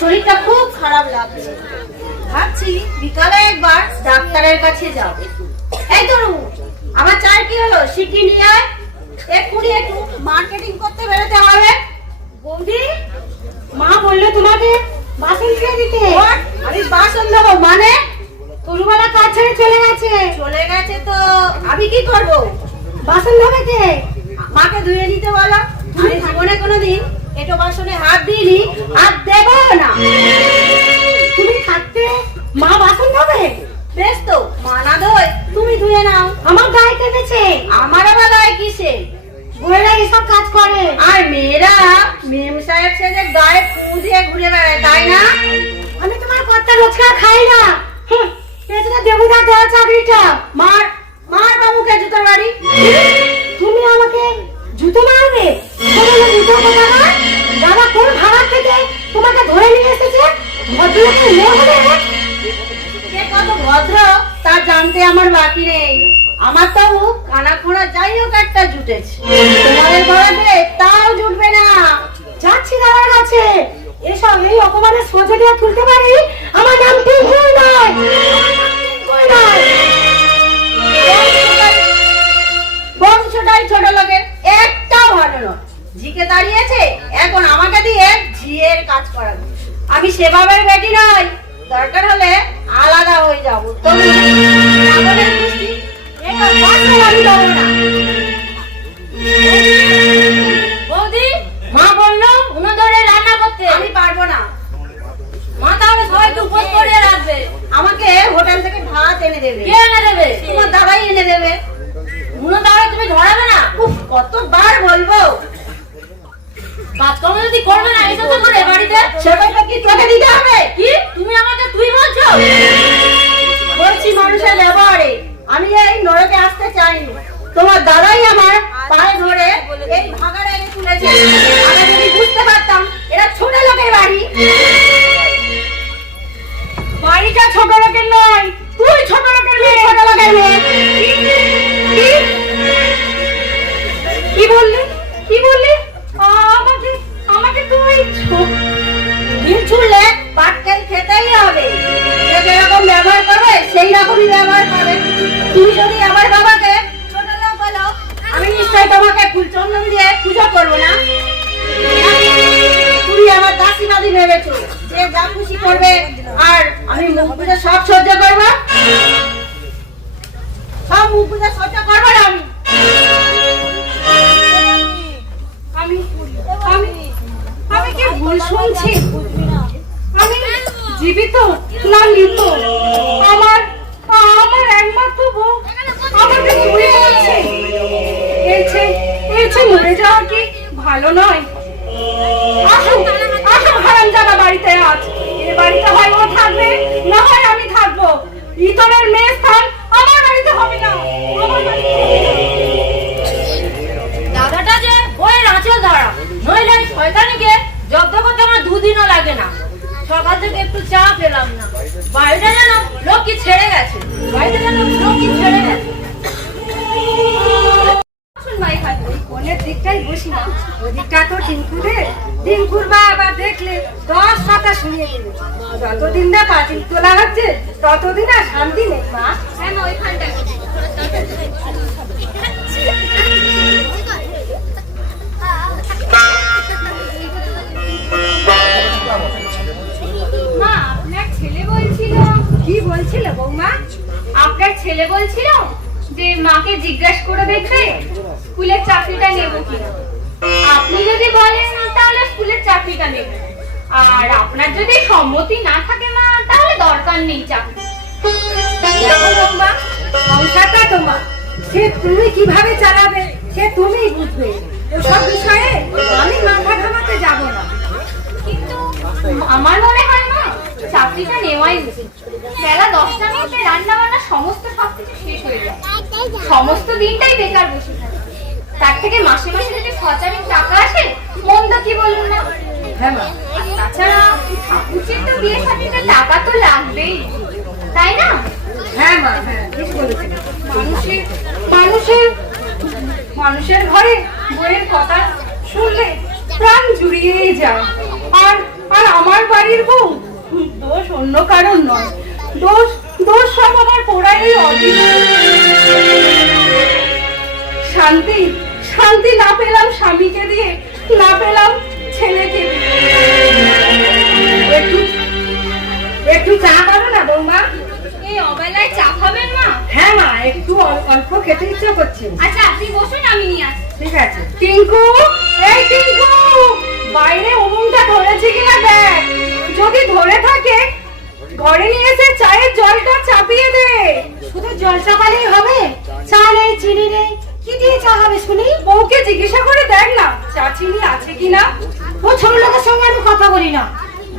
শরীরটা খুব খারাপ লাগছে, ভাবছি বিকালে একবার ডাক্তারের কাছে যাব। এই তরু, আমার চায়ের কি হলো? শিখি নিয়ে আয়, এক্ষুনি একটু মার্কেটিং করতে বেরোতে হবে। বৌদি, মা বললো তোমাকে বাসন দিয়ে দিতে। আমি বাসন দেবো মানে? তরুবালা কাজ ছেড়ে চলে গেছে। চলে গেছে তো আমি কি করব? বাসন ধোবে কে? মাকে ধুয়ে নিতে বলো। আমি জীবনে কোনোদিন এটো বাসনে হাত দিইনি, আর দেবো না। তুমি থাকতে মা বাসন ধোবে? বেশ তো, মা না ধোয় তুমি ধুয়ে নাও। আমার গায়ে কেটেছে। আমার আবার গায়ে কিসে? বউয়েরা এসব কাজ করে, আর মেয়েরা মেম সাহেব সেজে গায়ে ফু দিয়ে ঘুরে বেড়ায়, তাই না? আমি তোমার কর্তা রোজগার খাই না। পেছনে দেবুদা দেওয়া চাকরিটা। মার মার বাবুকে জুতোর বাড়ি। তুমি আমাকে জুতো মারবে? জুতো কথা না, দাদা কোন ভাড়া থেকে তোমাকে ধরে নিয়ে এসেছে? ভদ্রলোকের মেয়ে হলে কে কত ভদ্র তা জানতে আমার বাকি নেই। আমার তো কানা খোঁড়া যাই হোক একটা জুটেছে, তোমাদের ঘরে তাও জুটবে না। যাচ্ছি দাদার কাছে। এসব এই অপমানের সোজা দিয়ে তুলতে পারি? আমার নাম টিঙ্কুই নয়। বংশটাই ছোট লোকের, একটাও ভালো নয়। ঝিকে দাঁড়িয়েছে, এখন আমাকে দিয়ে ঝিয়ের কাজ করাবে। আমি সেভাবের বেটি নই, দরকার হলে আলাদা হয়ে যাবো। বৌদি, মা বললো উনুনে রান্না করতে। আমি পারবো না মা, তাহলে সবাইকে উপোস করিয়ে রাখবে। আমাকে হোটেল থেকে ভাত এনে দেবে। কে এনে দেবে? তোমার দাদাই এনে দেবে। উনুন তাহলে তুমি ধরাবে না? কতবার বলবো? কাজকর্ম যদি করবে না এসে তো করে বাড়িতে, সেটাই কি তোকে দিতে হবে? কি তুমি আমাকে তুই বলছো? বলছি মানুষের ব্যবহারে আমি এই নরকে আসতে চাইনি। তোমার দাদাই আমার পায়ে ধরে এই ভাগাড়ে এনে তুলেছে। আমি যদি বুঝতে পারতাম এরা ছোট লোকের বাড়ি। বাড়িটা ছোট লোকের নয়, তুই ছোট লোকের মেয়ে। ছোট লোকের মেয়ে? কি বললি? কি বললি? আমাকে আমাকে তুই দিন ছুড়লে পাটকেল খেতেই হবে। যেরকম ব্যবহার করবে সেই রকমই ব্যবহার করবে। তুমি যদি আমার বাবাকে ছোট লোক বলো, আমি নিশ্চয় তোমাকে ফুল চন্দন দিয়ে পূজা করবো না। তুমি আমার দাসীবাদী ভেবেছো যে যা খুশি করবে আর আমি মুখ বুঝে সব সহ্য করবো? সব মুখ বুঝে সহ্য করবো না আমি। আমি আমি কি ভুল শুনছি? আমি জীবিত না মৃত? আমার আমার একমাত্র বউ আমাকে ভুলে যাচ্ছে। এর মরে যাওয়া কি ভালো নয়? আসুন আসুন হারামজাদা বাড়িতে আজ। এ বাড়িতে হয় ও থাকবে, না হয় আমি থাকবো। ইতরের মেয়ের স্থান আমার বাড়িতে হবে না। দাদাটা যে বইয়ের আঁচল ধরা, নইলে শয়তানিকে জব্দ করতে আমার দুদিনও লাগে না। সকাল থেকে একটু চা পেলাম না। বাড়িটা যেন লোকই ছেড়ে গেছে। বাড়িটা যেন লোকই ছেড়ে গেছে। কোনের দিকটাই বসি না, ওদিকটা তো টিঙ্কুদের। টিঙ্কুর বাবা দেখলে 10 কথা শুনিয়ে দেবে। যতদিন না পাটিল তোলা হচ্ছে ততদিন আর শান্তি নেই। মা কেন ওইখানটা মা, আপনার ছেলে বলছিল। কি বলছিল বৌমা? আপনার ছেলে বলছিল যে মাকে জিজ্ঞাসা করে দেখবে স্কুলের চাকরিটা নেব কিনা। আপনি যদি বলেন তাহলে স্কুলের চাকরিটা নেব, আর আপনার যদি সম্মতি না থাকে মা তাহলে দরকার নেই চাকরি। বৌমা, সংসারটা তোমার, সে তুমি কিভাবে চালাবে সে তুমিই বুঝবে। এসব বিষয়ে আমি মাথা ঘামাতে যাব না। কিন্তু আমার মনে হয় না চাকরিটা নেওয়াই উচিত। বেলা 10টার মধ্যে রান্না বান্না সমস্ত সবকিছু শেষ হয়ে যায়, সমস্ত দিনটাই বেকার বসে থাকে। তার থেকে মাসে মাসে যদি খরচারির টাকা আসে মন্দ কি বলুন না? হ্যাঁ মা, তাছাড়া ঠাকুরজির তো বিয়ে শাদীতে টাকা তো লাগবেই, তাই না? হ্যাঁ মা, হ্যাঁ ঠিক বলেছেন। মানুষের ঘরে বইয়ের কথা শুনলে প্রাণ জুড়িয়ে যায়। আর আর আমার বাড়ির বউ? দোষ অন্য কারণ নয়, দোষ দোষ সব আমার পোড়াই অধীন। শান্তি শান্তি না পেলাম স্বামীকে দিয়ে, না পেলাম ছেলেকে দিয়ে। একটু চা করো না বৌমা। এই অবেলায় চা খাবেন মা? হ্যাঁ মা, একটু অল্প খেতে ইচ্ছা করছে। আচ্ছা আপনি বসুন, আমি নিয়ে আসছি। ঠিক আছে। টিঙ্কু, এই টিঙ্কু, বাইরে উনুনটা ধরেছে কিনা দেখ, যদি ধরে থাকে ঘরে নিয়ে এসে চায়ের জলটা চাপিয়ে দে। শুধু জল চাপালেই হবে? চা নেই, চিনি নেই, কি দিয়ে চা হবে শুনি? বউকে জিজ্ঞাসা করে দেখ না চা চিনি আছে কিনা। ও ছোট লোকের সঙ্গে আমি কথা বলি না,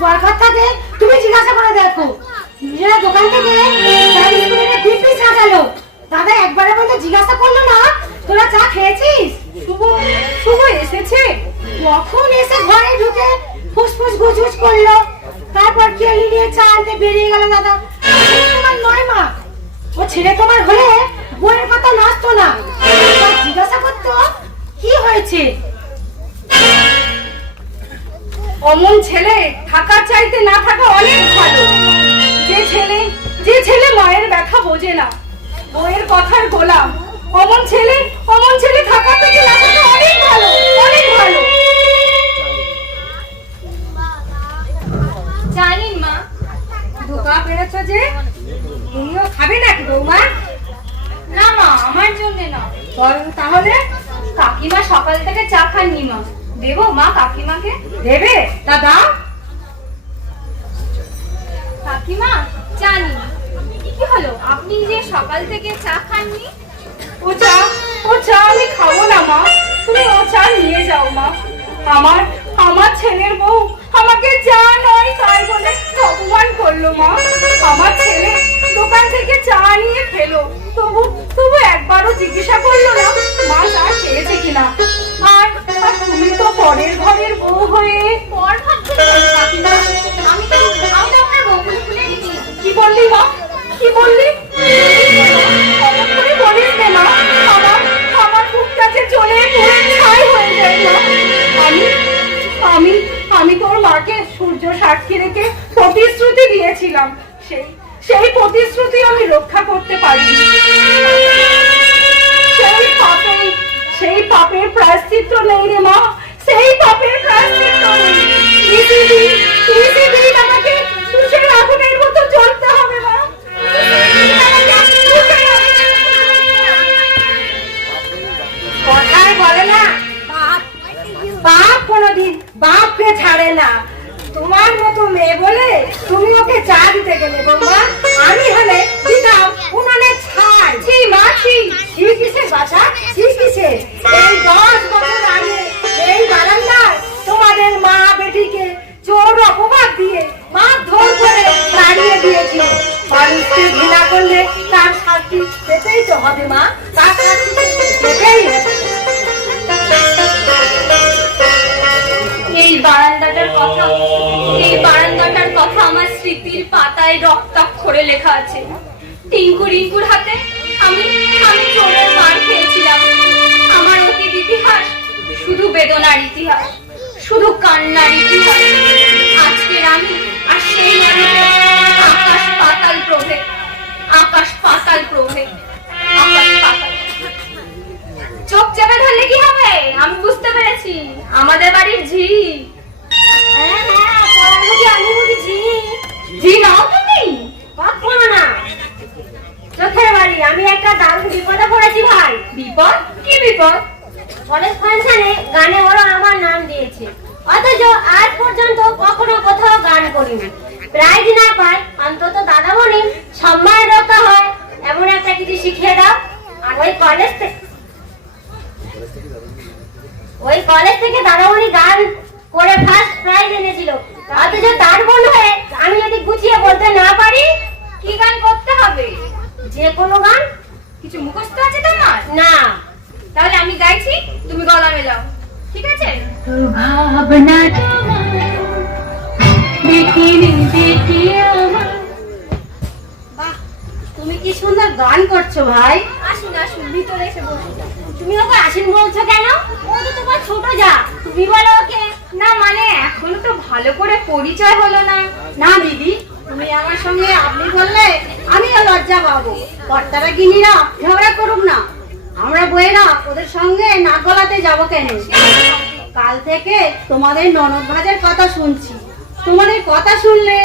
দরকার থাকে তুমি জিজ্ঞাসা করে দেখো। নিজেরা দোকান থেকে চা বিস্কুটের দিব্যি চা গেল, দাদা একবারের মধ্যে জিজ্ঞাসা করলো না তোরা চা খেয়েছিস? শুভ শুভ এসেছে? কখন এসে ঘরে ঢুকে ফুসফুস গুজগুজ করলো, তারপর কেলি নিয়ে চা আনতে বেরিয়ে গেল। দাদা তোমার নয় মা, ও ছেলে তোমার হলে বইয়ের কথা নাচতো না, একবার জিজ্ঞাসা করতো কি হয়েছে। অমন ছেলে থাকার চাইতে না থাকা অনেক ভালো। যে ছেলে মায়ের ব্যথা বোঝে না, বইয়ের কথার গোলাম, অমন ছেলে থাকার থেকে না থাকা অনেক ভালো, অনেক ভালো। জানিন মা, ধোকা পেরেছ যে, তুমিও খাবে নাকি বৌমা? না মা, আমার জন্য না। তাহলে কাকিমা সকাল থেকে চা খাননি মা, দেবো মা কাকিমাকে? দেবে? দাদা কাকিমা জানি কি হলো, আপনি যে সকাল থেকে চা খাননি? ও চা আমি খাবো না মা, তুমি ও চা নিয়ে যাও মা। আমার ছেলের বউ আমাকে চা নয় তাই বলে অপমান করলো মা। আমার ছেলে দোকান থেকে চা নিয়ে খেলো, তবু একবারও জিজ্ঞাসা করলো না মা চা খেয়েছে কিনা। আর তুমি তো পরের ঘরের বউ হয়ে। পর ভাবছেন কেন কাকিমা? আমি তো আপনার বউকে খুলে দিচ্ছি। কি বললি মা, কি বললি? অমন করে বলিস নে মা, আমার বুক কাছে চলে পুরো ছাই হয়ে যায় মা। আমি তোর মাকে সূর্য সাক্ষী রেখে প্রতিশ্রুতি দিয়েছিলাম, সেই প্রতিশ্রুতি আমি রক্ষা করতে পারিনি। সেই পাপের প্রায়শ্চিত্ত নেই রে মা, সেই পাপের প্রায়শ্চিত্ত নেই। নিশিদিন আমাকে তুষের আগুনের মতো জ্বলতে হবে মা। কথায় বলে না বাপ কোনোদিন বাপকে ছাড়ে না। তোমার মতো মেয়ে বলে তুমি ওকে চা দিতে গেলে বৌমা, আমি হলে দিতাম উনানে ছাই। ছি মা ছি, ছি কিসের বাসা, ছি কিসের? এই 10 বছর আগে এই বারান্দায় তোমাদের মা বেটিকে চোর অপবাদ দিয়ে মারধর করে তাড়িয়ে দিয়েছিল। মানুষকে ঘৃণা করলে তার শাস্তি পেতেই তো হবে মা, তার শাস্তি পেতেই হবে। এই বারান্দাটার কথা আমার স্মৃতির পাতায় রক্তাক্ষরে লেখা আছে। টিঙ্কু রিঙ্কুর হাতে আমি চোরের মার খেয়েছিলাম। আমার অতীত ইতিহাস শুধু বেদনার ইতিহাস, শুধু কান্নার ইতিহাস। আজকের আমি আর সেই বাড়িতে আকাশ পাতাল প্রভেদ, আকাশ পাতাল প্রভেদ, আকাশ পাতাল। চোখ চেপে ধরলে কি হবে? আমি বুঝতে পেরেছি, আমাদের বাড়ির ঝি। ঝি নাও তুমি? কখনো না, চোখের বাড়ি। আমি একটা দারুণ বিপদে পড়েছি ভাই। বিপদ? কি বিপদ? কলেজ ফাংশনে গানে ওরা আমার নাম দিয়েছে, অথচ আজ পর্যন্ত কখনো কোথাও গান করিনি। প্রাইজ না পাই, অন্তত দাদামণি সম্মান রক্ষা হয় এমন একটা কিছু শিখিয়ে দাও। আর ওই কলেজ থেকে দাদামণি গান করে ফার্স্ট প্রাইজ এনেছিল, অথচ তার বোন হয়ে আমি যদি গুছিয়ে বলতে না পারি। কি গান করতে হবে? যে কোনো গান। কিছু মুখস্থ আছে তোমার? না। তাহলে আমি গাইছি, তুমি গলা মেলাও, ঠিক আছে? ভাবনা বাহ, তুমি কি সুন্দর গান করছো ভাই। আসুন আসুন, ভিতরে এসে বসুন। তুমি ওকে আসেন বলছো কেন? ও তো তোমার ছোট যা, তুমি বলো ওকে না মানে এখনো তো ভালো করে পরিচয় হলো না। না দিদি, তুমি আমার সঙ্গে আপনি বললে আমিও লজ্জা পাবো। কর্তারা গিনিরা ঝগড়া করুক না, আমরা বইয়েরা ওদের সঙ্গে নাক গলাতে যাবো কেন? কাল থেকে তোমাদের ননদ ভাজের কথা শুনছি। তোমাদের কথা শুনলে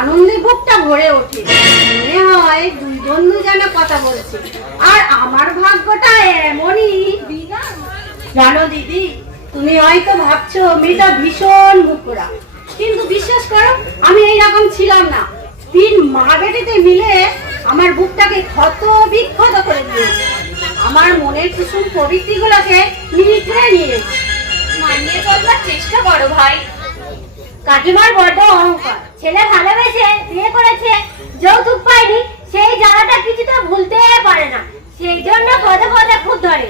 আনন্দে বুকটা ভরে ওঠে, মনে হয় দুই বন্ধু যেন কথা বলছে। আর আমার ভাগ্যটা এমনই জানো দিদি, তুমি হয়তো ভাবছো মেয়েটা ভীষণ বুকরা, কিন্তু বিশ্বাস করো আমি এইরকম ছিলাম না। 3 মা বেটিতে মিলে আমার বুকটাকে ক্ষত বিক্ষত করে দিয়েছে। আমার মনের কুসুম প্রবৃত্তিগুলোকে নিয়ে নিয়েছে। মানিয়ে চলবার চেষ্টা করো ভাই। কাকিমার বড্ড অহংকার। ছেলে ভালোবেসে বিয়ে করেছে, যৌতুক পায়নি, সেই জ্বালাটা কিছুতে ভুলতে পারে না, সেই জন্য পদে পদে খুব ধরে।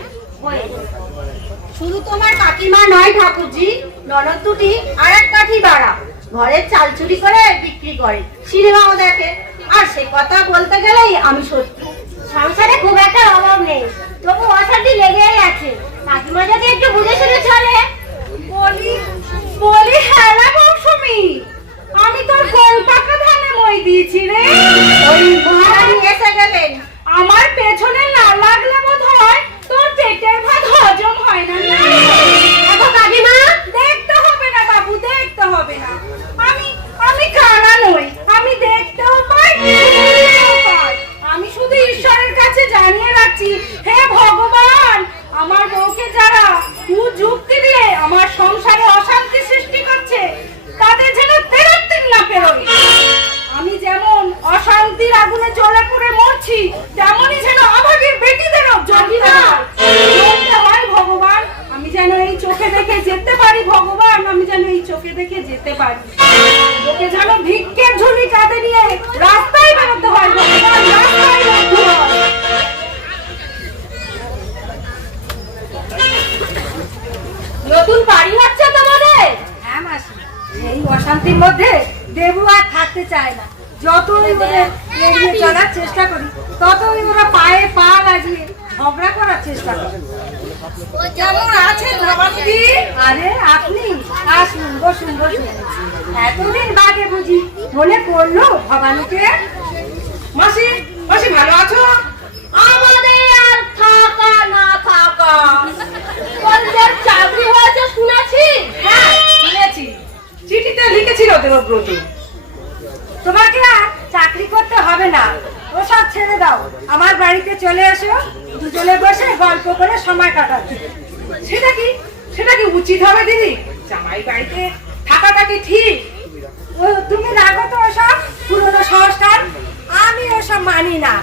শুধু তোমার কাকিমা নয় ঠাকুরজি, ননদ দুটি আর এক কাঠি বাড়া, ঘরের চাল চুরি করে বিক্রি করে, সিনেমাও দেখে। আর সে কথা বলতে গেলেই আমি সত্যি সংসারে খুব একটা অভাব নেই, তবু অশান্তি লেগেই আছে। কাকিমা যদি একটু বুঝে শুনে চলে। বলি হ্যাঁ মৌসুমি, আমি তোর কোন পাকা ধানে মই দিয়েছি রে? ওই মহারানী এসে গেলেন। আমার পেছনে না লাগলে বোধ হয় তোর পেটের ভাত হজম হয় না। দেখো কাকিমা, দেখতে হবে না বাবু, দেখতে হবে না। আমি কানা নই, আমি দেখতেও পাই, শুনতেও পাই। আমি শুধু ঈশ্বরের কাছে জানিয়ে রাখছি, হে ভগবান, আমার বউকে যারা কুযুক্তি দিয়ে আমার সংসারে অশান্তি সৃষ্টি করছে তাদের যেন ফেরত না পেরোয়। আমি যেমন অশান্তির আগুনে জ্বলে পুড়ে মরছি, তেমনই যেন আমাদের বেটিদেরও জ্বলতে হয় ভগবান। আমি যেন এই চোখে দেখে যেতে পারি ভগবান, আমি যেন এই চোখে দেখে যেতে পারি। ওকে যেন ভিক্ষের ঝুলি কাঁধে নিয়ে রাস্তায় বেরোতে হয় ভগবান, রাস্তায় বেরোতে হয়। নতুন বাড়ি হচ্ছে তোমাদের? হ্যাঁ মাসি, এই অশান্তির মধ্যে দেবু আর থাকতে চায় না। যতই ওদের এড়িয়ে চলার চেষ্টা করি, ততই ওরা পায়ে পা লাগিয়ে ঝগড়া করার চেষ্টা করে। কেমন আছেন ভবানীদি? আরে আপনি আসুন, বসুন বসুন। এতদিন বাদে বুঝি মনে পড়লো ভবানীকে? মাসি, মাসি ভালো আছো? আমাদের আর থাকা না থাকা, কলেজের চাকরি হয়েছে শুনেছি। হ্যাঁ শুনেছি, চিঠিতে লিখেছিল দেবব্রত। তোমাকে আর চাকরি করতে হবে না, ওসব ছেড়ে দাও, আমার বাড়িতে চলে এসো, দুজনে বসে গল্প করে সময় কাটাচ্ছি। সেটা কি উচিত হবে দিদি? জামাই বাড়িতে থাকাটা কি ঠিক? তুমি রাখো তো ওসব পুরনো সংস্কার, আমি ওসব মানি না।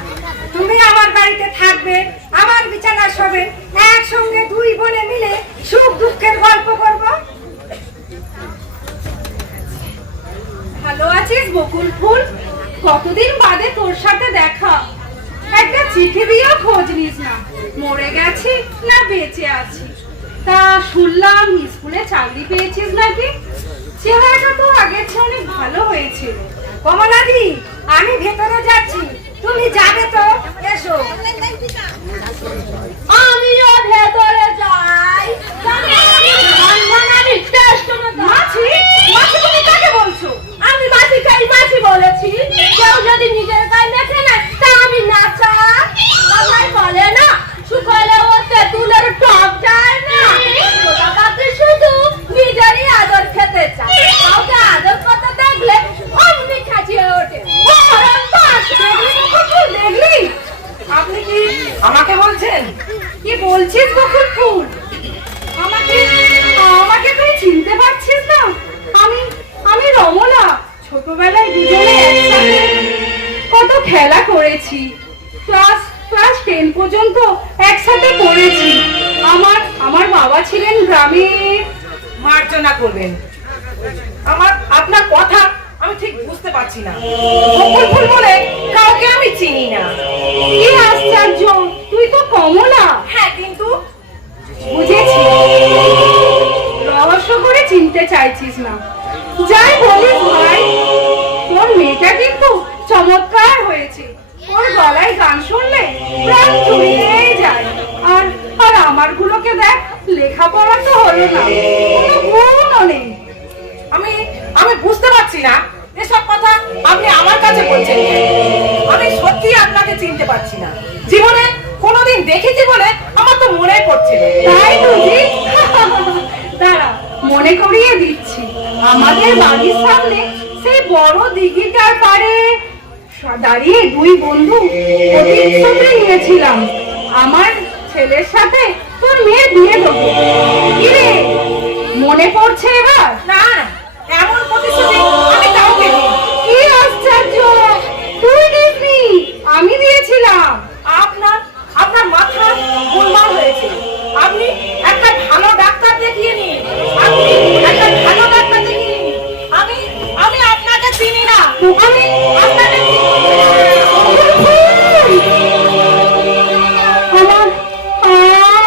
তুমি আমার বাড়িতে থাকবে, আমার বিছানা শোবে, একসঙ্গে দুই বোনে মিলে সুখ দুঃখের গল্প করবো। ভালো আছিস বকুল ফুল? কতদিন বাদে তোর সাথে দেখা। একটা চিঠি দিয়েও খোঁজ নিস না, মরে গেছি না বেঁচে আছি। তা শুনলাম স্কুলে চাকরি পেয়েছিস নাকি? চেহারাটা তো আগের চেয়ে অনেক ভালো হয়েছে। কমলাদি, আমি ভেতরে যাচ্ছি, তুমি যাবে তো? এসো। আমিও ভেতরে যাই। মাছি, মাছি তুমি কাকে বলছো? আমি মাসিকাই মাসি বলেছি। কেউ যদি নিজের গায়ে মেখে নেয় তা আমি নাচা। আমায় বলে না শুকলে ওতে তুলের টক যায় না। ওটা কাকে শুধু নিজেরই আদর খেতে চায়, কাউকে আদর করতে দেখলে অমনি খাচিয়ে ওঠে। দেখলি? আপনি কি আমাকে বলছেন? কি বলছিস বকুল ফুল? আমাকে তুই চিনতে পারছিস না? আমি রমলা। ছোটবেলায় দুজনে একসাথে কত খেলা করেছি, ক্লাস 10 পর্যন্ত একসাথে পড়েছি। আমার বাবা ছিলেন গ্রামে। মার্জনা করবেন, আপনার কথা আমি ঠিক বুঝতে পারছি না। বকুল ফুল বলে কাউকে আমি চিনি না। কি আশ্চর্য, তুই তো কমলা। হ্যাঁ কিন্তু বুঝেছি, রহস্য করে চিনতে চাইছিস না। যাই বলিস ভাই, তোর মেয়েটা কিন্তু চমৎকার হয়েছে। ওর গলায় গান শুনলে প্রাণ জুড়িয়ে যায়। আর আমার গুলোকে দেখ, লেখাপড়া তো হলো না, কোনো গুণও নেই। পারছি না এসব কথা আপনি আমার কাছে বলছেন কেন? আমি সত্যি আপনাকে চিনতে পারছি না। জীবনে কোনোদিন দেখেছি বলে আমার তো মনে পড়ছে না। তাই বুঝি? দাঁড়া, মনে করিয়ে দিচ্ছি। আমাদের বাড়ির সামনে সেই বড় দিঘিটার পাড়ে দাঁড়িয়ে দুই বন্ধু প্রতিশ্রুতি নিয়েছিলাম, আমার ছেলের সাথে তোর মেয়ের বিয়ে দেবো। কি রে, মনে পড়ছে এবার? না, এমন প্রতিশ্রুতি আমি কাউকে দিইনি। কি আশ্চর্য, তুই দিসনি? আমি দিয়েছিলাম। আপনার মাথা গোলমাল হয়েছে। আপনি একটা ভালো ডাক্তার দেখিয়ে নিন। আপনি একটা ভালো ডাক্তার দেখিয়ে নিন। আমি আপনাকে চিনি না। আমি আপনাকে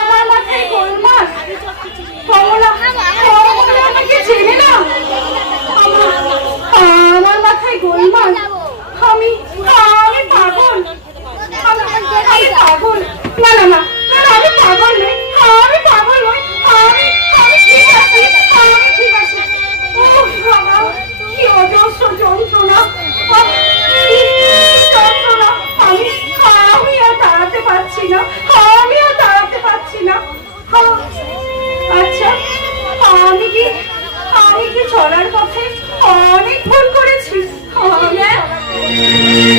আমার মাথায় গোলমাল। কমলা আমাকে চেনে না। আমার মাথায় গোলমাল। আমি পাগল। আমি পাগল। না না না, আমি পাগল নই। আমি পাগল নই। আমি ঠিক আছি। আমি ঠিক আছি। ও বাবা, কি অজস্র যন্ত্রণা। কি যন্ত্রণা। আমি আর দাঁড়াতে পারছি না। আমি আর দাঁড়াতে পারছি না। আচ্ছা, আমি কি চলার পথে অনেক ভুল করেছি?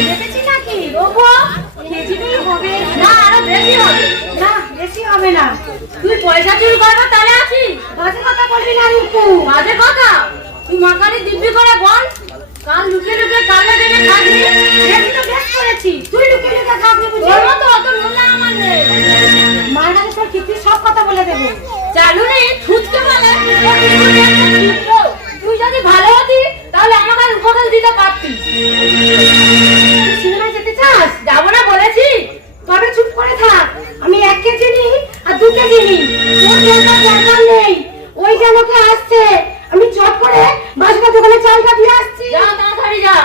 ভেবেছি নাকি রোবো কেজিটাই হবে না, আরো বেশি হবে। না, বেশি হবে না। তুই পয়সা চুরি করবো তাহলে আছিস? বাজে কথা বলবি না রূপু। বাজে কথা? তুই মাকারি দিব্যি করে বল। কাল লুকিয়ে লুকিয়ে কালে দেনে খাবি। আমি তো বেশ করেছি। তুই লুকিয়ে লুকিয়ে খাবি বুঝি? তোর মতো অত নোংরা আমার নেই। মার কাছে তোর কীর্তি সব কথা বলে দেবে। চালু নেই ছুটতে বলে। তুই যদি ভালো হতি তাহলে আমাকে উপকার দিতে পারতিস। সিনেমায় যেতে চাস? যাবো না বলেছি। তবে চুপ করে থাক। আমি 1 কেজি নিই আর 2 কেজি নিই। তোর দরকার নেই। ওই যে লোকে আসছে, আমি চট করে বাসকা দোকানে চালটা দিয়ে আসছি। যা তাড়াতাড়ি যা।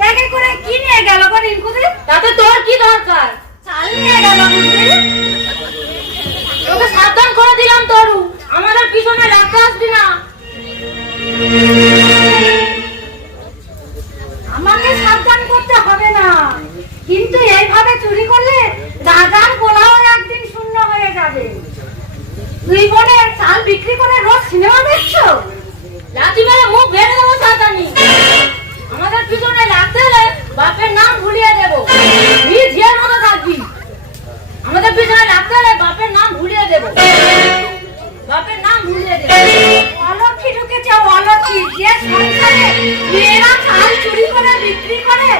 ব্যাগে করে কি নিয়ে গেল গো রিঙ্কুদি? তাতে তোর কি দরকার? চাল নিয়ে গেল বুঝলি? তোকে সাবধান করে দিলাম তরু, আমাদের পিছনে রাখা আসবি না। আমাকে সাবধান করতে হবে না, কিন্তু এইভাবে চুরি করলে রাজার গোলাও একদিন শূন্য হয়ে যাবে। দুই বোনে চাল বিক্রি করে রোজ সিনেমা দেখছো? লাঠি মেরে মুখ ভেঙে দেবো সাতানি। আমাদের পিছনে লাগতে হলে বাপের নাম ভুলিয়ে দেবো। ঝিয়ার মতো থাকবি। আমাদের পিছনে লাগতে হলে বাপের নাম ভুলিয়ে দেবো। বাপের নাম ভুলিয়ে দেবো। অলক্ষী ঢুকেছে, অলক্ষী। যে সংসারে মেয়েরা চাল চুরি করে বিক্রি করে,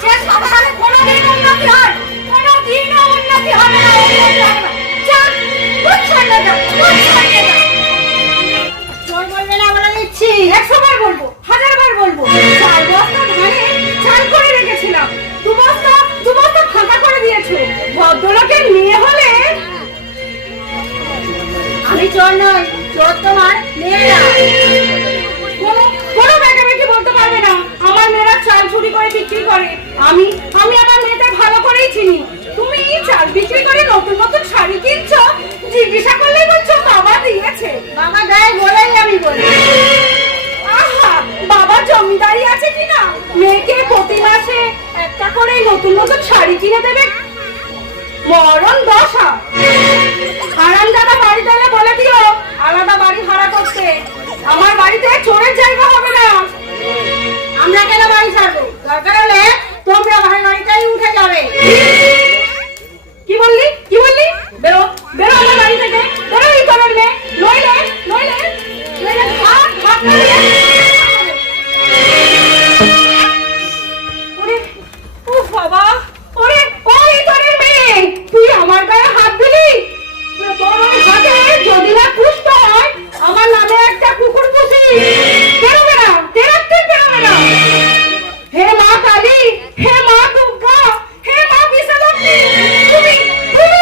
সে সংসারে কোনোদিন উন্নতি হয়? কোনোদিনও উন্নতি হবে না। যা, ছাড়লে যা, ছাড়লে যা। চোর বলবে না বলে দিচ্ছি। 100 বার বলবো, 1000 বার বলবো। 4 বস্তা ধানে চাল করে রেখেছিলাম, 2 বস্তা ফাঁকা করে দিয়েছো। ভদ্রলোকের মেয়ে হলে। আমি চোর নই, চোর তোমার মেয়েরা। কোনো বেটাবেটি বলতে পারবে না। আমার মেয়েরা চাল চুরি করে বিক্রি করে। আমি আমার মেয়েদের ভালো করেই চিনি। তুমি চাল বিক্রি করে নতুন নতুন শাড়ি কিনছো, জিজ্ঞাসা করলেই বলছো বাবা দিয়েছে। বাবা দেয় বলেই আমি বলি। আহা, বাবা জমিদারি আছে কিনা মেয়েকে প্রতি মাসে একটা করে নতুন নতুন শাড়ি কিনে দেবে? মরণ দশা। হারামজাদা বাড়িতে এলে বলে দিও আলাদা বাড়ি ভাড়া করতে। আমার বাড়িতে চোরের জায়গা হবে না। আমরা কেন বাড়ি ছাড়বো? দরকার হলে তোমরা ভাই বাড়িতেই উঠে যাবে। কি বললি? বেরো, বেরো আমার বাড়ি থেকে। বেরো এই ঘরের মেয়ে। নইলে ভাত খাইয়ে। উফ বাবা, ওরে ওই ঘরের মেয়ে, তুই আমার গায়ে হাত দিলি? তোর ওই হাতে যদি না পুষ্ট হয়, আমার নামে একটা কুকুর পুষি। বেরোবে না, বেরোবে না। হে মা কালী, হে মা দুর্গা, হে মা বিশালাক্ষী, তুমি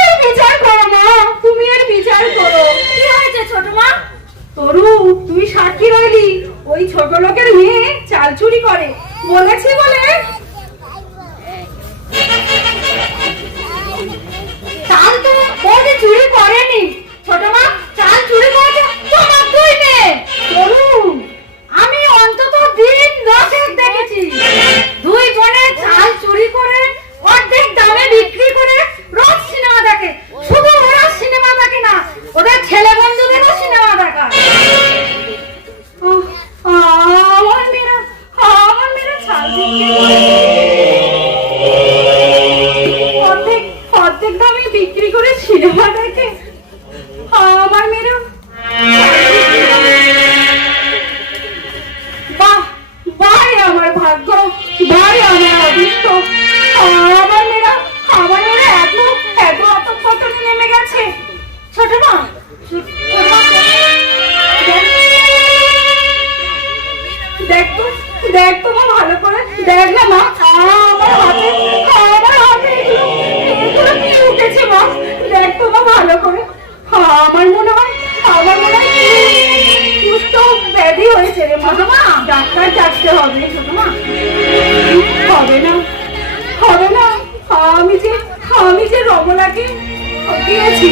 এর বিচার করো মা, তুমি এর বিচার করো। কি হয়েছে ছোট মা? তরু, তুই সাক্ষী রইলি। ওই ছোট লোকের মেয়ে চাল চুরি করে বলেছি বলে। চাল তো ওকে চুরি করেনি ছোট মা, চাল চুরি করেছে তোমার দুই মেয়ে। তরু, আমি অন্তত দেখ তো মা, ভালো করে দেখ না মা, আমার হাতে এগুলো কি উঠেছে মা, দেখ তো মা ভালো করে। আমার মনে হয় কুষ্ঠ ব্যাধি হয়েছে রে মা, ডাক্তার ডাকতে হবে। হবে না, আমি যে রমলাকে দিয়েছি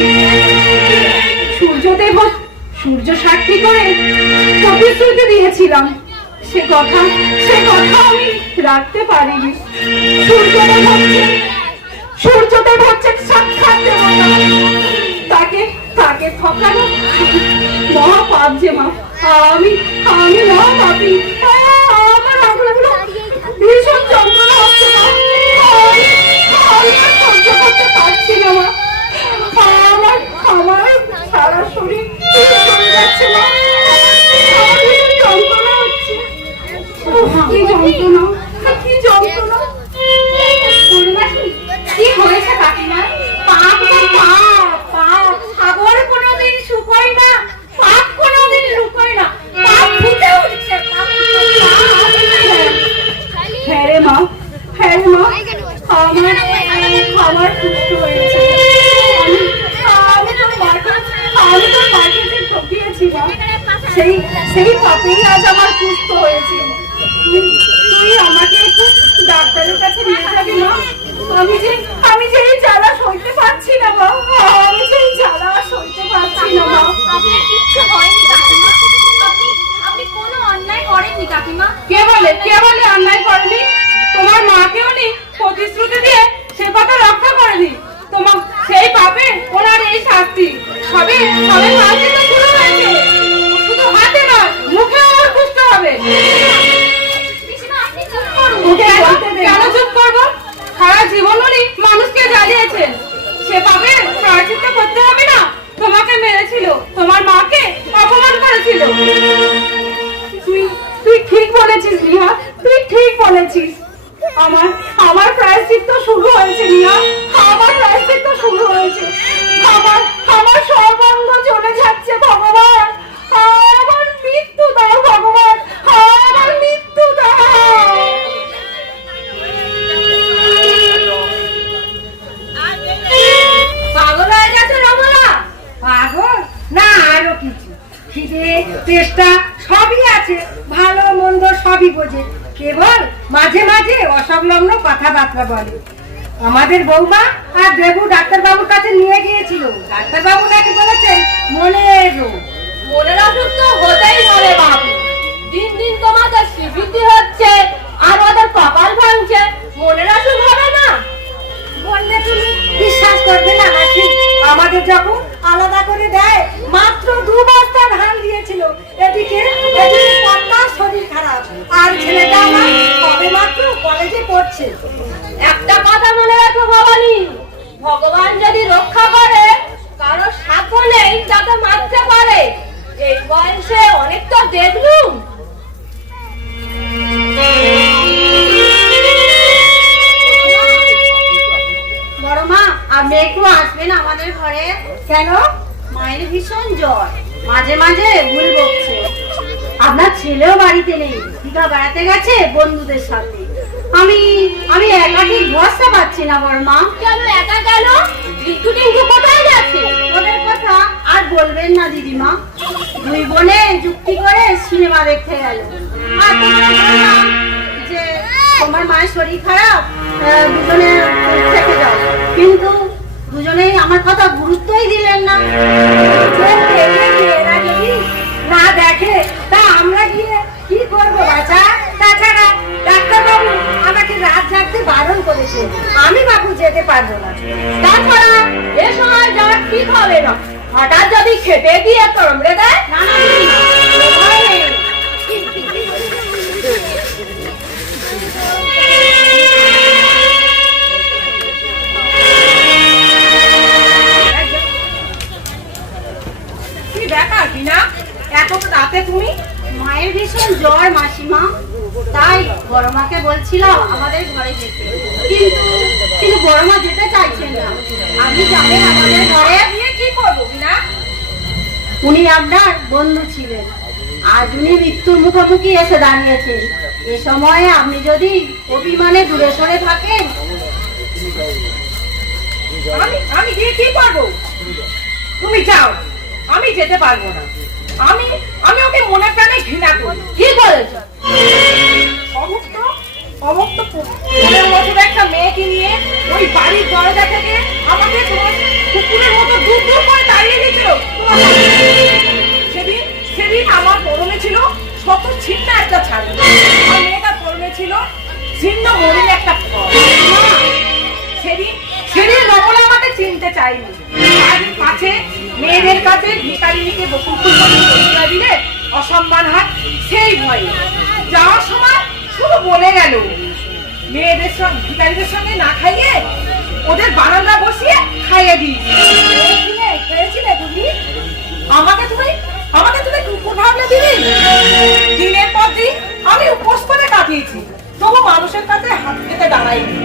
সূর্য সাক্ষী করে প্রতিশ্রুতি দিয়েছিলাম, সে কথা আমি রাখতে পারিনি। সূর্যদেব হচ্ছে সাক্ষাৎ দেবতা, তাকে ঠকানো মহা পাপ যে মা। আমি মহা পাপী। আমার আঙুলগুলো ভীষণ যন্ত্রণা হচ্ছে মা, আমি আর সহ্য করতে পারছি না মা। আমার সারা শরীর চলে যাচ্ছে মা, আমার ভীষণ যন্ত্রণা হচ্ছে। কি যন্ত্রণা। কি হয়েছে কাকিমা? পাপ তো পাপ, সাগর কোনোদিন শুকোয় না, পাপ কোনোদিন শুকোয় না, পাপ ফুটে উঠছে। হ্যাঁ রে মা, আমার সুস্থ হয়েছে। আমি তো মার্কেটে ঠকিয়েছি মা, সেই পাপেই আজ আমার সুস্থ হয়েছে। তুই আমাকে একটু ডাক্তারের কাছে নিয়ে যাবি মা? আমি যে এই জ্বালা সইতে পারছি না মা, আপনার কিচ্ছু হয়নি কাকিমা, আপনি কোনো অন্যায় করেননি কাকিমা। কে বলে অন্যায় করেনি? তোমার মাকেও নি প্রতিশ্রুতি দিয়ে সে কথা রক্ষা করেনি। তোমার সেই পাপে ওনার এই শাস্তি। সবে মাঝে তো শুরু হয়েছে, শুধু হাতে নয় মুখে আমার বুঝতে হবে। আপনি চুপ করুন। কেন চুপ করবো? সারা জীবন উনি মানুষকে জ্বালিয়েছেন, সে পাবে প্রায়শ্চিত্ত করতে হবে না? তোমাকে মেরেছিল, তোমার মাকে অপমান করেছিল। তুই ঠিক বলেছিস রিয়া, তুই ঠিক বলেছিস। আমার প্রায়শ্চিত্ত শুরু হয়েছে রিয়া, আমার প্রায়শ্চিত্ত শুরু হয়েছে। আমার সর্বাঙ্গ চলে যাচ্ছে ভগবান, আমার মৃত্যু দাও ভগবান, আমার মৃত্যু দাও। পাগল হয়ে গেছে রমলা? পাগল না, আরো কিছু। খিদে চেষ্টা সবই আছে, ভালো মন্দ সবই বোঝে, কেবল মাঝে মাঝে অসংলগ্ন কথাবার্তা বলে। আমাদের বৌমা আর দেবু ডাক্তারবাবুর কাছে নিয়ে গিয়েছিল, ডাক্তারবাবু নাকি বলেছেন মনের রোগ। মনের অসুখ তো হতেই পারে বাবু, দিন দিন তোমাদের স্বীকৃতি হচ্ছে আর ওদের কপাল ভাঙছে, মনের অসুখ হবে না? বললে তুমি বিশ্বাস করবে না নাকি? আমাদের যখন আলাদা করে দেয়, মাত্র 2 বস্তা ধান দিয়েছিল। এদিকে কন্যার শরীর খারাপ, আর ছেলেটা আমার কবে মাত্র কলেজে পড়ছে। একটা কথা মনে রাখো ভবানী, ভগবান যদি রক্ষা করে, কারো সাধ্য নেই যাতে মারতে পারে। এই বয়সে অনেক তো দেখলুম। বড় মা, আপনি একটু আসবেন আমাদের ঘরে। কেন? মায়ের ভীষণ জ্বর, মাঝে মাঝে ভুল বকছে। আপনার ছেলেও বাড়িতে নেই, দীঘা বেড়াতে গেছে বন্ধুদের সাথে। আমি একা ঠিক ভরসা পাচ্ছি না বড় মা। কেন একা গেল? টিঙ্কু কোথায় গেছে? ওদের কথা আর বলবেন না দিদিমা, 2 বোনে যুক্তি করে সিনেমা দেখতে গেল। আর তোমাকে বললাম যে তোমার মায়ের শরীর খারাপ, দুজনে থেকে যাও, কিন্তু দুজনেই আমার কথা গুরুত্বই দিলেন না। এরা যদি না দেখে তা আমরা গিয়ে কি করবো বাচ্চা? তাছাড়া ডাক্তারবাবু আমাকে রাত জাগতে বারণ করেছে, আমি বাবু যেতে পারবো না। তাছাড়া এ সময় যাওয়া ঠিক হবে না, হঠাৎ যদি খেতে গিয়ে কামড়ে দেয়। না না দিদিমা, এ ভয় নেই। কি ব্যাপার বিনা, এত রাতে তুমি? মায়ের ভীষণ জ্বর মাসিমা, তাই বড় মাকে বলছিলাম আমাদের ঘরে যেতে, কিন্তু বড় মা যেতে চাইছেন না। আপনি জানেন আমাদের ঘরে নিয়ে কি করবো বিনা? উনি আপনার বন্ধু ছিলেন, আজ উনি মৃত্যুর মুখোমুখি এসে দাঁড়িয়েছেন। এ সময়ে আপনি যদি অভিমানে দূরে সরে থাকেন, আমি গিয়ে কি করবো? তুমি যাও, আমি যেতে পারবো না। আমি ওকে মনে প্রাণে ঘৃণা করি। কি বলেছ? অভুক্ত অভুক্ত কুকুরের মতো একটা মেয়েকে নিয়ে ওই বাড়ির দরজা থেকে আমাকে তোমার কুকুরের মতো দূর দূর করে তাড়িয়ে দিয়েছিল। সেদিন সেদিন আমার পরনে ছিল শত ছিন্ন একটা ছাড়, আর মেয়েটার পরনে ছিল ছিন্ন মরিন একটা ফল। সেদিন সেদিন নকল আমাকে চিনতে চাইনি। আজ কাছে মেয়েদের কাছে ভিকারিনীকে বকুল ফুল করে দিলে অসম্মান হয়, সেই ভয়ে যাওয়ার সময় শুধু বলে গেল মেয়েদের সঙ্গে ভিকারীদের সঙ্গে না খাইয়ে ওদের বারান্দা বসিয়ে খাইয়ে দিই। খেয়েছিলে তুমি? আমাকে তুমি কুকুর ভাবলে দিদি? দিনের পর দিন আমি উপোস করে কাটিয়েছি, তবু মানুষের কাছে হাত পেতে দাঁড়াইনি।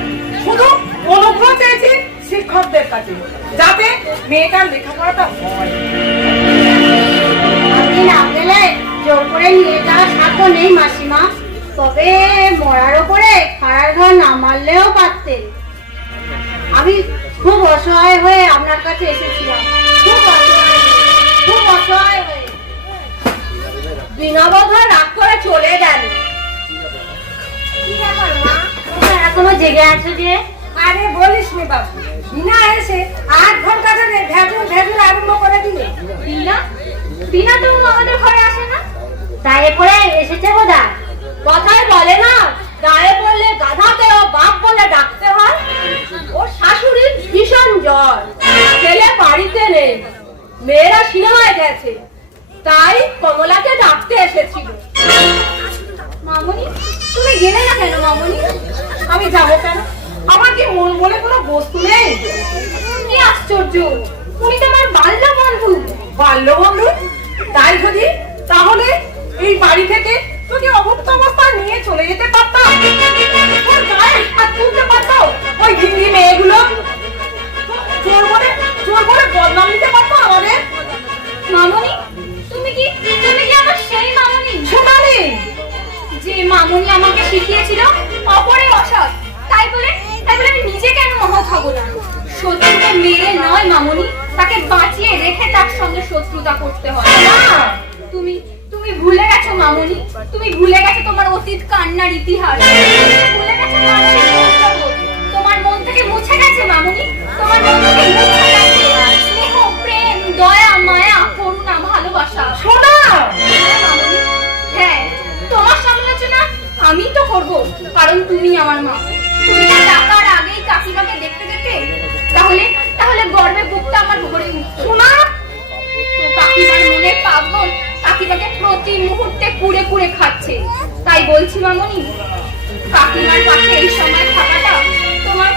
শুধু অনুগ্রহ চেয়েছি শিক্ষকদের কাছে, যাতে মেয়েটার লেখাপড়াটা হয়। আপনি না গেলে জোর করে নিয়ে যাওয়ার সাধ্য নেই মাসিমা, তবে মরার ওপরে খাড়ার ঘর না মারলেও পারতেন। আমি খুব অসহায় হয়ে আপনার কাছে এসেছিলাম, খুব অসহায় হয়ে। বিনাবধা রাগ করে চলে গেল। কি ব্যাপার মা, তোমরা এখনো জেগে আছো যে? আরে বলিস নি বাবু, বিনা এসে 8 ঘন্টা ধরে ভেজুল আরম্ভ করে দিলে। বিনা তো আমাদের ঘরে আসে না। গায়ে পড়ে এসেছে বোধহয়। কথায় বলে না, গায়ে পড়লে গাধাকেও বাপ বলে ডাকতে হয়। ওর শাশুড়ির ভীষণ জ্বর, ছেলে বাড়িতে নেই, মেয়েরা সিনেমায় গেছে, তাই কমলাকে ডাকতে এসেছিল। মামনি, তুমি গেলে না কেন মামনি? আমি যাবো কেন? আমার কি মন বলে কোনো বস্তু নেই? কি আশ্চর্য, উনি তো আমার বাল্য বন্ধু। বাল্য বন্ধু? তাই যদি, তাহলে এই বাড়ি থেকে তোকে অভুক্ত অবস্থায় নিয়ে চলে যেতে পারতাম। ওর গায়ে হাত তুলতে পারতাম ওই ভিঙ্গি মেয়েগুলো। জোর করে বদনাম দিতে পারতো আমাদের। মামনি, তুমি কি আমার সেই মামনি? সোনালি, যে মামনি আমাকে শিখিয়েছিল অপরের অসৎ, তাই বলে আমি নিজে কেন মহৎ হব না? শত্রুকে মেরে নয় মামনি, তাকে বাঁচিয়ে রেখে তার সঙ্গে শত্রুতা করতে হয়। তুমি ভুলে গেছো মামনি, তুমি ভুলে গেছো তোমার অতীত কান্নার ইতিহাস, ভুলে গেছো মানুষের মূল্যবোধ। তোমার মন থেকে মুছে গেছে মামনি, তোমার মন থেকে মুছে গেছে স্নেহ, প্রেম, দয়া, মায়া, করুণা, ভালোবাসা। সোনা, হ্যাঁ মামনি, হ্যাঁ, তোমার সমালোচনা আমি তো করব, কারণ তুমি আমার মা। তুমি না ডাকার আগেই কাকিমাকে দেখতে যেতে, তাহলে গর্বে বুকটা আমার ভরে উঠতো। সোনা, তো কাকিমার মনের পাগল কাকিমাকে প্রতি মুহূর্তে কুড়ে কুড়ে খাচ্ছে। তাই বলছি মামনি, কাকিমার পাশে এই সময় থাকাটা তোমার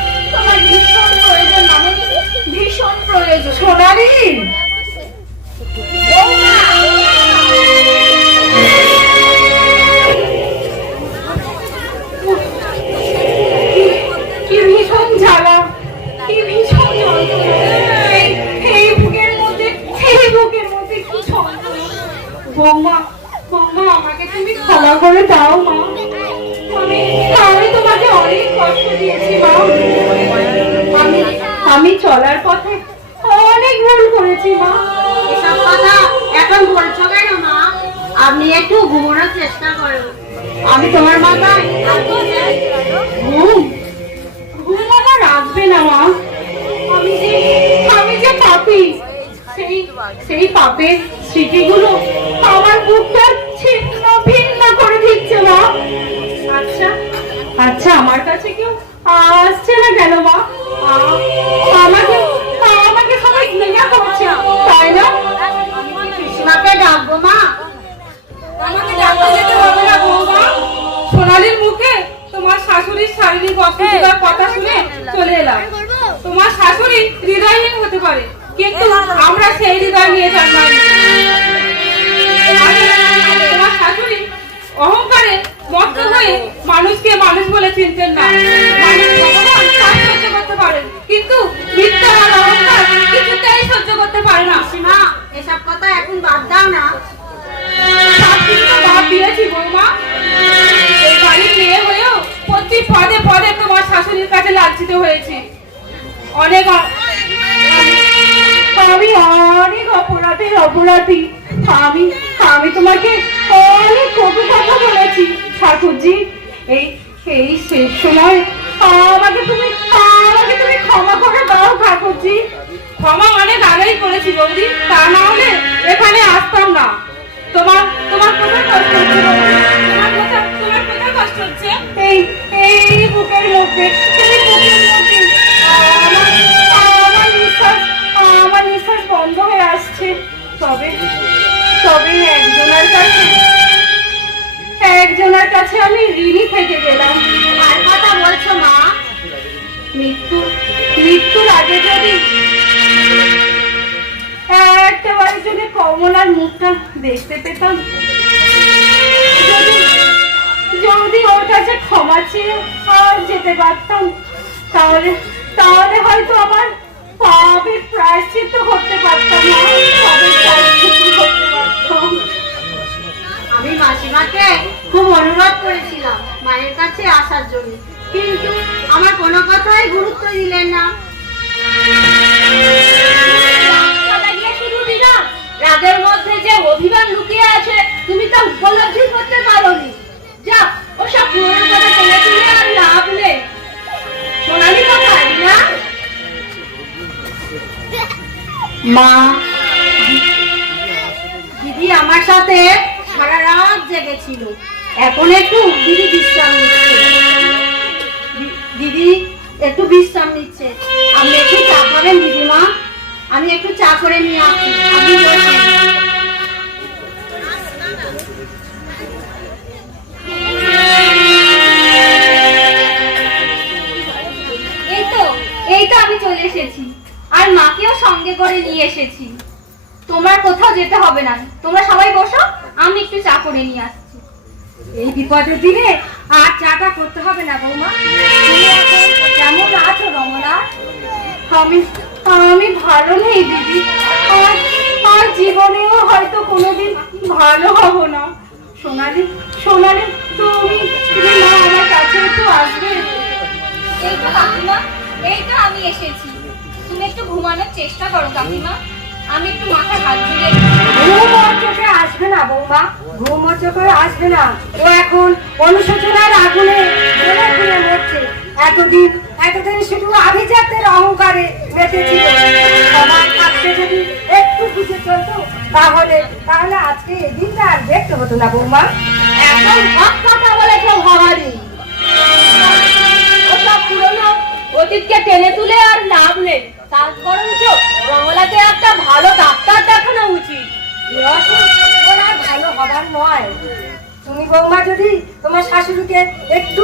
ভীষণ প্রয়োজন মামনি, ভীষণ প্রয়োজন। সোনালি, কি ভীষণ জ্বালা, কি ভীষণ যন্ত্রণা। এই বুকের মধ্যে কি যন্ত্রণা। বৌমা, আমাকে তুমি ক্ষমা করে দাও মা। আমি তোমাকে অনেক কষ্ট দিয়েছি মা। আমি চলার পথে অনেক ভুল করেছি মা। এসব কথা এখন বলছো কেন মা? আপনি একটু ঘুমানোর চেষ্টা করুন। আমি তোমার মাথায় ঘুম আমার আসবে না মা। আমি যে পাপী, সেই পাপের স্মৃতিগুলো আমার বুকটা ছিন্ন ভিন্ন করে দিচ্ছে মা। আচ্ছা আমার কাছে কেউ আসছে না কেন মা? আমাকে সবাই ঘৃণা করছে, তাই না? পিসিমাকে ডাকবো মা? আমাকে ডাকতে যেতে হবে না বৌমা। সোনালীর মুখে তোমার শাশুড়ির শারীরিক অসুবিধার কথা শুনে চলে এলাম। তোমার শাশুড়ি হৃদয়হীন হতে পারে, কিন্তু আমরা সেই হৃদয় নিয়ে জন্মাইনি। তোমার শাশুড়ি অহংকারে মত্ত হয়ে মানুষকে মানুষ বলে চিনতেন না। মানুষ ভগবান সব সহ্য করতে পারেন, কিন্তু মিথ্যা আর অহংকার কিছুতেই সহ্য করতে পারে না। পিসিমা, এসব কথা এখন বাদ লাঞ্ছিত হয়েছি। আমি অনেক অপরাধী। আমি তোমাকে অনেক কটু কথা বলেছি ঠাকুরজি। এই শেষ সময় আমাকে তুমি ক্ষমা করে দাও ঠাকুরজি। ক্ষমা অনেক আগেই করেছি বৌদি, তা না হলে এখানে আসতাম না। তোমার কোথায় কষ্ট হচ্ছে বৌদি? তোমার কোথায় কষ্ট হচ্ছে? এই বুকের মধ্যে আমার নিঃশ্বাস বন্ধ হয়ে আসছে। তবে একজনের কাছে আমি ঋণী থেকে গেলাম। আর কথা বলছো মা? মৃত্যুর আগে যদি একটাবারের জন্য কমলার মুখটা দেখতে পেতাম, যদি ওর কাছে ক্ষমা চেয়ে আর যেতে পারতাম, তাহলে হয়তো আমার পাপের প্রায়শ্চিত্ত করতে পারতাম না। আমি মাসিমাকে খুব অনুরোধ করেছিলাম মায়ের কাছে আসার জন্য, কিন্তু আমার কোনো কথাই গুরুত্ব দিলেন না। শুধু দিনা রাগের মধ্যে যে অভিমান লুকিয়ে আছে তুমি তা উপলব্ধি করতে পারোনি। যা, ওসব পুরোনো কথা টেনে তুলে আর লাভ নেই। সোনালি কোথায় না? মা, দিদি আমার সাথে সারা রাত জেগেছিল, এখন একটু দিদি বিশ্রাম নিচ্ছে। দিদি একটু বিশ্রাম নিচ্ছে। আপনি একটু চা খাবেন দিদিমা? আমি একটু চা করে নিয়ে আসি, আপনি বসুন। এই তো আমি চলে এসেছি, আর মাকেও সঙ্গে করে নিয়ে এসেছি। তোমার কোথাও যেতে হবে না, তোমরা সবাই বসো, আমি একটু চা করে নিয়ে আসছি। এই বিপদের দিনে আর চাটা করতে হবে না বৌমা। তুমি এখন কেমন আছো রমলা? আমি ভালো নেই দিদি, আর জীবনেও হয়তো কোনোদিন ভালো হব না। সোনালি, তুমি মা আমার কাছে একটু আসবে? এই তো কাকিমা, এই তো আমি এসেছি। তুমি একটু ঘুমানোর চেষ্টা করো কাকিমা, আমি একটু মাথায় হাত বুলিয়ে ঘুম ওর চোখে আসবে না বৌমা, ঘুম ওর চোখে আসবে না। ও এখন অনুশোচনার আগুনে জ্বলে পুড়ে মরছে। এতদিন শুধু আভিজাত্যের অহংকারে বেঁচেছিল। সবার থাকতে যদি একটু বুঝে চলতো, তাহলে আজকে এই দিনটা আর দেখতে হতো না বৌমা। এখন হক কথা বলে কেউ হওয়ারই। ওসব পুরনো অতীতকে টেনে তুলে আর লাভ নেই। তার বরঞ্চ রমলাকে একটা ভালো ডাক্তার দেখানো উচিত। ভালো হবার নয়। তুমি বৌমা যদি তোমার শাশুড়িকে একটু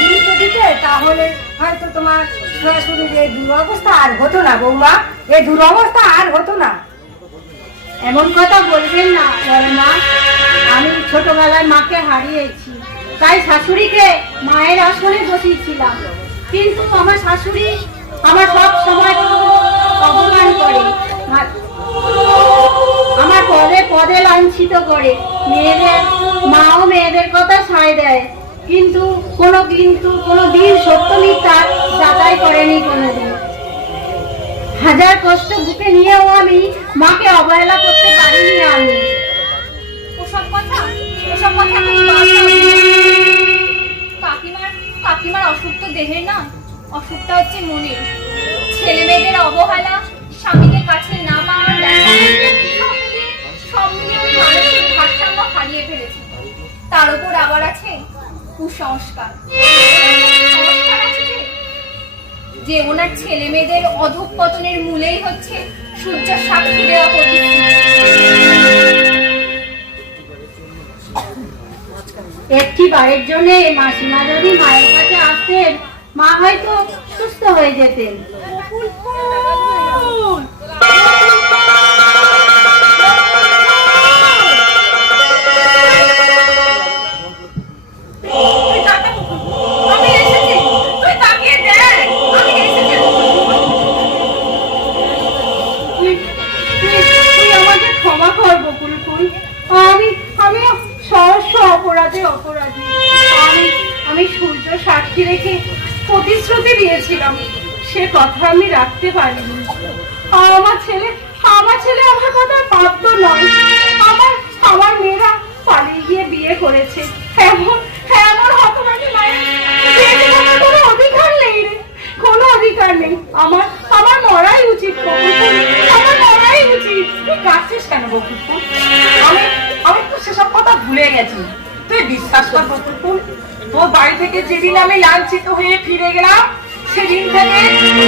গুরুত্ব দিতে, তাহলে হয়তো তোমার শাশুড়ির এই দুরবস্থা আর হতো না বৌমা, এই দুরবস্থা আর হতো না। এমন কথা বলবেন না মা, আমি ছোটবেলায় মাকে হারিয়েছি, তাই শাশুড়িকে মায়ের আসনে বসিয়েছিলাম। কিন্তু আমার শাশুড়ি আমার সব সময় অপমান করে, আমার পদে লাঞ্ছিত করে। মাও মেয়েদের কথা সায় দেয়, কিন্তু কোনো দিন সত্য মিথ্যা যাচাই করেনি কোনোদিন। হাজার কষ্ট বুকে নিয়েও আমি মাকে অবহেলা করতে পারিনি। আমি ওসব কথা কাকিমার অসুখ তো দেহের না, অসুখটা হচ্ছে মনের। ছেলে মেয়েদের অবহেলা, স্বামীকে কাছে না পাওয়ার সব মিলিয়ে ওই মানসিক ভারসাম্য হারিয়ে ফেলেছে। তার উপর আবার আছে কুসংস্কার। যে ওনার ছেলে মেয়েদের অধঃপতনের মূলেই হচ্ছে সূর্যের সাক্ষী দেওয়া প্রতিশ্রুতি। একটি বারের জন্য মাসিমা যদি মায়ের কাছে আসতেন, মা হয়তো সুস্থ হয়ে যেতেন। অপরাধী। আমি সূর্য সাক্ষী রেখে প্রতিশ্রুতি দিয়েছিলাম সে কথা আমি রাখতে পারিনি। আমার ছেলে আমার কথা বাধ্য নয়। আমার মেয়েরা পালিয়ে গিয়ে বিয়ে করেছে। এমন হতভাগী মায়ের বেঁচে থাকার কোনো অধিকার নেই রে, কোনো অধিকার নেই। আমার মরাই উচিত বকুলফুল, আমার মরাই উচিত। তুই কাঁদছিস কেন বকুলফুল? আমি তো সেসব কথা ভুলে গেছি। তুই বিশ্বাস কর বকুলফুল, তোর বাড়ি থেকে যেদিন আমি লাঞ্ছিত হয়ে ফিরে গেলাম, সেদিন থেকে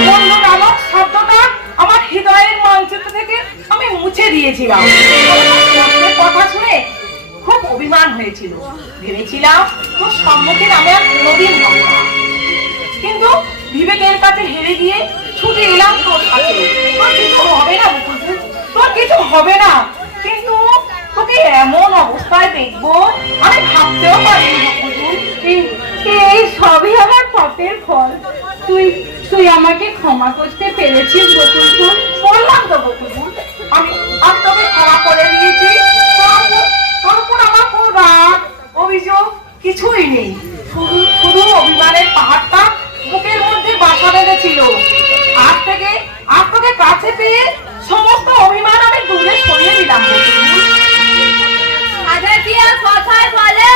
বন্ধু নামক শব্দটা আমার হৃদয়ের মানচিত্র থেকে আমি মুছে দিয়েছিলাম। তোর কথা শুনে খুব অভিমান হয়েছিল, ভেবেছিলাম তোর সম্মুখীন আমি আর কোনোদিন হব না। কিন্তু বিবেকের কাছে হেরে গিয়ে ছুটে এলাম তোর কাছে। তোর কিছু হবে না বকুলফুল, তোর কিছু হবে না। কিন্তু তোকে এমন অবস্থায় দেখবো আমি ভাবতেও পারিনি বকুলফুল। এই সবই আমার পাপের ফল। তুই আমাকে ক্ষমা করতে পেরেছিস বকুলফুল? বললাম তো বকুলফুল, আমি তোকে ক্ষমা করে দিয়েছি। তোর উপর আমার কোনো রাগ অভিযোগ কিছুই নেই। শুধু অভিমানের পাহাড়টা বুকের মধ্যে বাসা বেঁধেছিল। আজ তোকে কাছে পেয়ে সমস্ত অভিমান আমি দূরে সরিয়ে দিলাম বকুলফুল। আগে কি আর কথায় বলে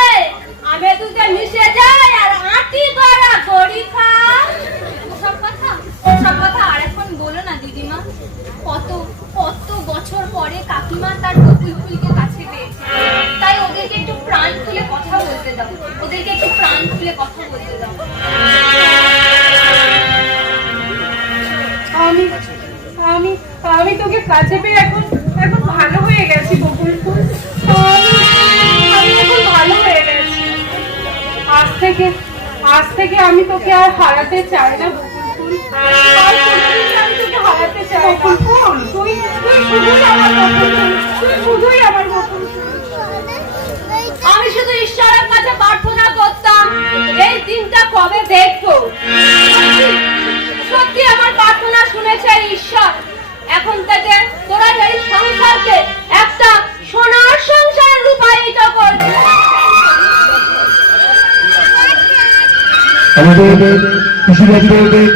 আমি তোকে মিশে যাই আর আটি করা গড়ি খা। সব কথা আর এখন বলো না দিদিমা। কত বছর পরে কাকিমা তার বকুলফুলকে কাছে পেয়েছে, তাই ওদেরকে একটু প্রাণ খুলে কথা বলতে দাও। আমি তোকে কাছে পেয়ে এখন ভালো হয়ে গেছি বকুলফুল। আমি এখন ভালো হয়ে গেছি। আজ থেকে আমি তোকে আর হারাতে চাই না বকুলফুল। আর কোনোদিন আমি তোকে হারাতে চাই না বকুলফুল। তুই শুধুই আমার বকুলফুল, তুই শুধুই আমার বকুলফুল। আমি শুধু ঈশ্বরের কাছে প্রার্থনা করতাম এই দিনটা কবে দেখবো। সত্যি আমার প্রার্থনা শুনেছে ঈশ্বর। এখন থেকে তোরা এই সংসারকে একটা সোনার সংসার রূপায়িত করবি। আমাদের কৃষিবাসীদের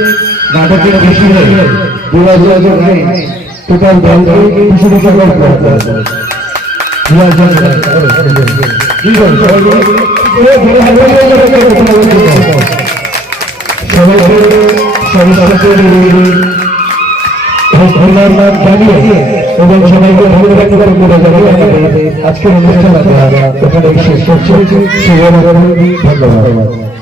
নাটকের বিষয়ে টোটাল দলকে কৃষি বিষয় ধন্যবাদ জানিয়ে এবং সবাইকে ধন্যবাদ জানিয়ে আজকের অনুষ্ঠান আমরা এখানে শেষ করছি। ধন্যবাদ।